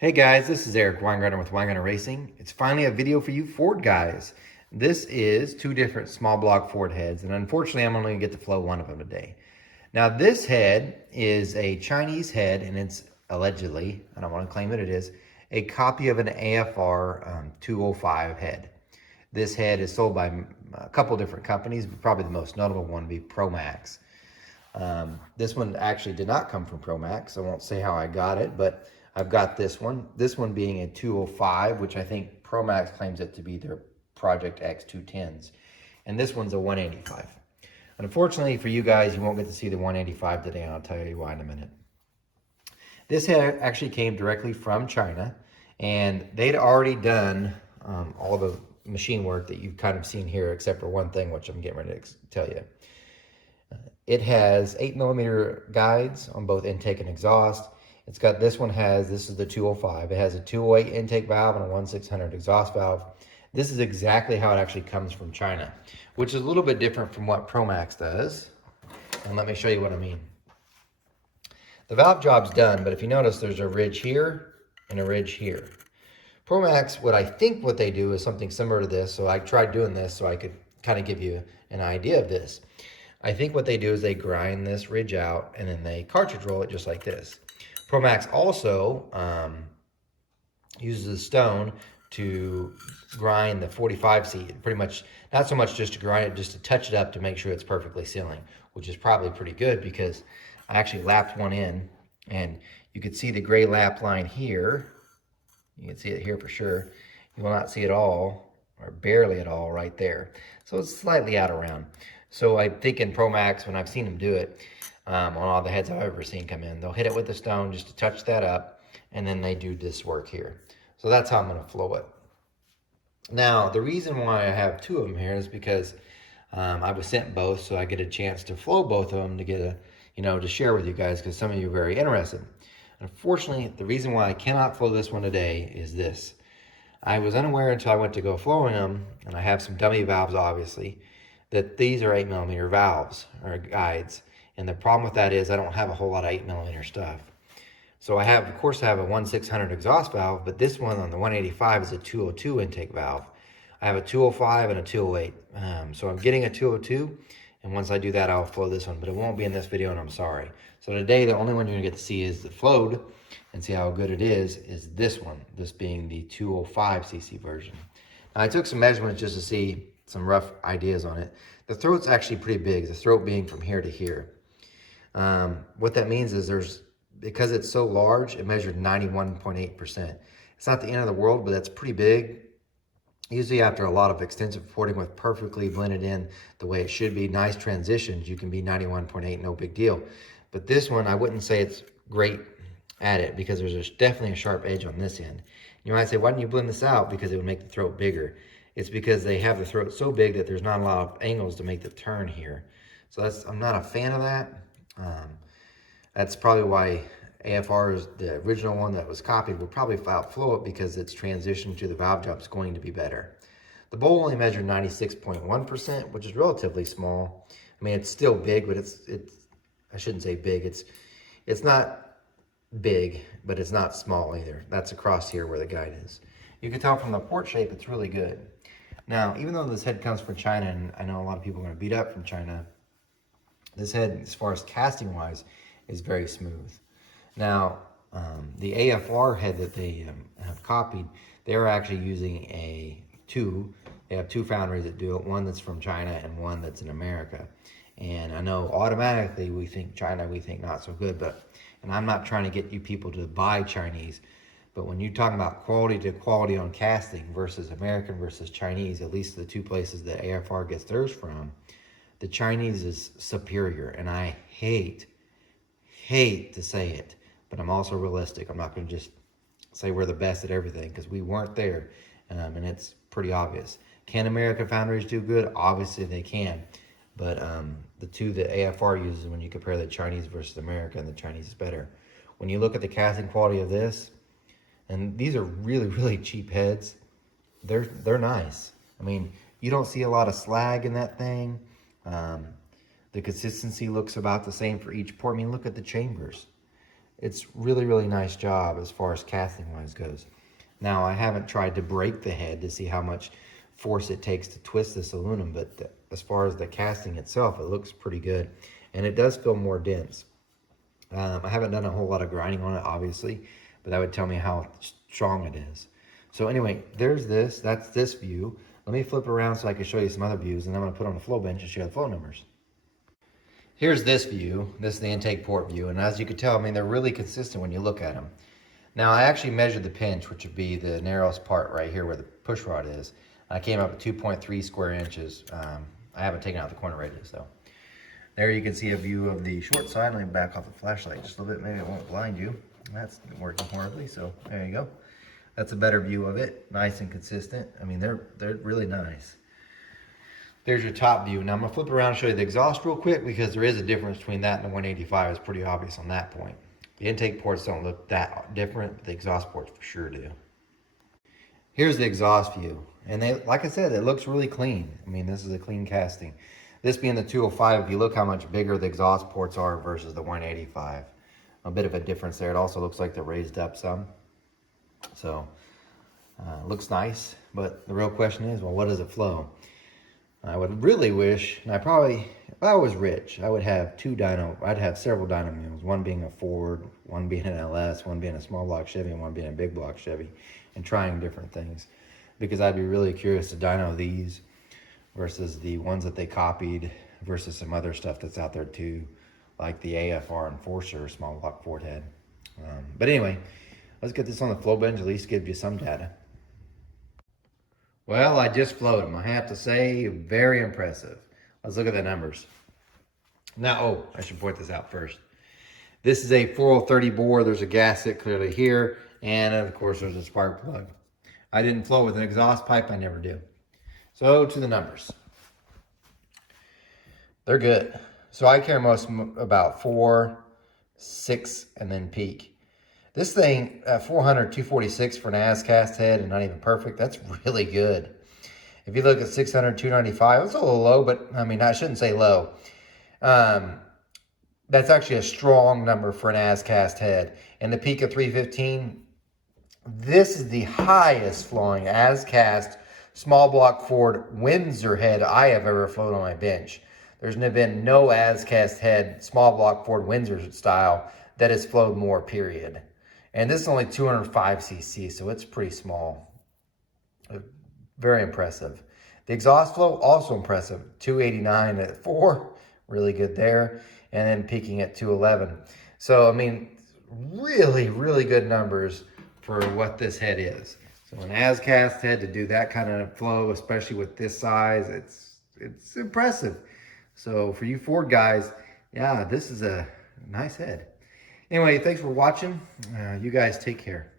Hey guys, this is Eric Weingartner with Weingartner Racing. It's finally a video for you Ford guys. This is two different small block Ford heads, and unfortunately I'm only going to get to flow one of them today. Now this head is a Chinese head, and it's allegedly, I don't want to claim that it is, a copy of an AFR 205 head. This head is sold by a couple different companies, but probably the most notable one would be ProMax. This one actually did not come from ProMax. I won't say how I got it, but I've got this one. This one being a 205, which I think ProMax claims it to be their Project X 210s. And this one's a 185. Unfortunately for you guys, you won't get to see the 185 today, and I'll tell you why in a minute. This head actually came directly from China, and they'd already done all the machine work that you've kind of seen here, except for one thing, which I'm getting ready to tell you. It has 8mm guides on both intake and exhaust. It's got, this is the 205. It has a 208 intake valve and a 1/600 exhaust valve. This is exactly how it actually comes from China, which is a little bit different from what ProMax does. And let me show you what I mean. The valve job's done, but if you notice, there's a ridge here and a ridge here. ProMax, what they do is something similar to this. So I tried doing this so I could kind of give you an idea of this. I think what they do is they grind this ridge out and then they cartridge roll it just like this. ProMax also uses a stone to grind the 45 seat, pretty much, not so much just to grind it, just to touch it up to make sure it's perfectly sealing, which is probably pretty good because I actually lapped one in and you could see the gray lap line here. You can see it here for sure. You will not see it all, or barely at all, right there. So it's slightly out of round. So I think in ProMax, when I've seen them do it, on all the heads I've ever seen come in, they'll hit it with a stone just to touch that up, and then they do this work here. So that's how I'm going to flow it. Now, the reason why I have two of them here is because I was sent both, so I get a chance to flow both of them to get to share with you guys, because some of you are very interested. Unfortunately, the reason why I cannot flow this one today is this. I was unaware until I went to go flowing them, and I have some dummy valves, obviously, that these are 8mm valves or guides. And the problem with that is I don't have a whole lot of 8mm stuff. So I have, of course, I have a 1/600 exhaust valve, but this one on the 185 is a 202 intake valve. I have a 205 and a 208. So I'm getting a 202, and once I do that, I'll flow this one, but it won't be in this video, and I'm sorry. So today, the only one you're gonna get to see is the flowed and see how good it is this one, this being the 205 cc version. Now I took some measurements just to see some rough ideas on it. The throat's actually pretty big, the throat being from here to here. What that means is because it's so large, it measured 91.8%. It's not the end of the world, but that's pretty big. Usually after a lot of extensive porting with perfectly blended in the way it should be, nice transitions, you can be 91.8, no big deal. But this one, I wouldn't say it's great at it because there's definitely a sharp edge on this end. You might say, why didn't you blend this out? Because it would make the throat bigger. It's because they have the throat so big that there's not a lot of angles to make the turn here. So I'm not a fan of that. That's probably why AFR is the original one that was copied, will probably outflow it because its transition to the valve job is going to be better. The bowl only measured 96.1%, which is relatively small. I mean, it's still big, but it's I shouldn't say big. It's not big, but it's not small either. That's across here where the guide is. You can tell from the port shape, it's really good. Now, even though this head comes from China, and I know a lot of people are going to beat up from China, this head, as far as casting wise, is very smooth. Now, the AFR head that they have copied, they're actually using they have two foundries that do it, one that's from China and one that's in America. And I know automatically we think China, we think not so good, and I'm not trying to get you people to buy Chinese, but when you're talking about quality to quality on casting versus American versus Chinese, at least the two places that AFR gets theirs from, the Chinese is superior. And I hate to say it, but I'm also realistic. I'm not going to just say we're the best at everything because we weren't there, and it's pretty obvious. Can American foundries do good? Obviously they can, but the two that AFR uses, when you compare the Chinese versus American, the Chinese is better. When you look at the casting quality of this, and these are really, really cheap heads, they're nice. I mean, you don't see a lot of slag in that thing. The consistency looks about the same for each port. I mean, look at the chambers. it's really, really nice job as far as casting wise goes. Now, I haven't tried to break the head to see how much force it takes to twist this aluminum, but as far as the casting itself, it looks pretty good. And it does feel more dense. I haven't done a whole lot of grinding on it, obviously, but that would tell me how strong it is. So anyway, there's this. That's this view. Let me flip around so I can show you some other views, and I'm going to put on the flow bench and show you the flow numbers. Here's this view. This is the intake port view, and as you can tell, I mean, they're really consistent when you look at them. Now, I actually measured the pinch, which would be the narrowest part right here where the push rod is. I came up with 2.3 square inches. I haven't taken out the corner radius, though. There you can see a view of the short side. Let me back off the flashlight just a little bit. Maybe it won't blind you. That's working horribly, so there you go. That's a better view of it. Nice and consistent. I mean, they're really nice. There's your top view. Now I'm gonna flip around and show you the exhaust real quick because there is a difference between that and the 185. It's pretty obvious on that point. The intake ports don't look that different, but the exhaust ports for sure do. Here's the exhaust view. And they, like I said, it looks really clean. I mean, this is a clean casting. This being the 205, if you look how much bigger the exhaust ports are versus the 185. A bit of a difference there. It also looks like they're raised up some. So, looks nice. But the real question is, well, what does it flow? I would really wish, and I probably, if I was rich, I would have two dyno, I'd have several dyno mules, one being a Ford, one being an LS, one being a small block Chevy, and one being a big block Chevy, and trying different things. Because I'd be really curious to dyno these versus the ones that they copied versus some other stuff that's out there too, like the AFR Enforcer small block Ford head. But anyway, let's get this on the flow bench, at least give you some data. Well, I just flowed them. I have to say, very impressive. Let's look at the numbers. Now, oh, I should point this out first. This is a 4030 bore. There's a gasket clearly here, and of course there's a spark plug. I didn't flow with an exhaust pipe, I never do. So to the numbers. They're good. So I care most about 4, 6, and then peak. This thing, 400, 246 for an as-cast head and not even perfect, that's really good. If you look at 600, 295, it's a little low, but I mean, I shouldn't say low. That's actually a strong number for an as-cast head. And the peak of 315, this is the highest flowing as-cast small block Ford Windsor head I have ever flown on my bench. There's been no as-cast head small block Ford Windsor style that has flowed more, period. And this is only 205 cc, so it's pretty small. Very impressive. The exhaust flow, also impressive. 289 at 4, really good there. And then peaking at 211. So, I mean, really, really good numbers for what this head is. So an as-cast head to do that kind of flow, especially with this size, it's impressive. So for you Ford guys, yeah, this is a nice head. Anyway, thanks for watching. You guys take care.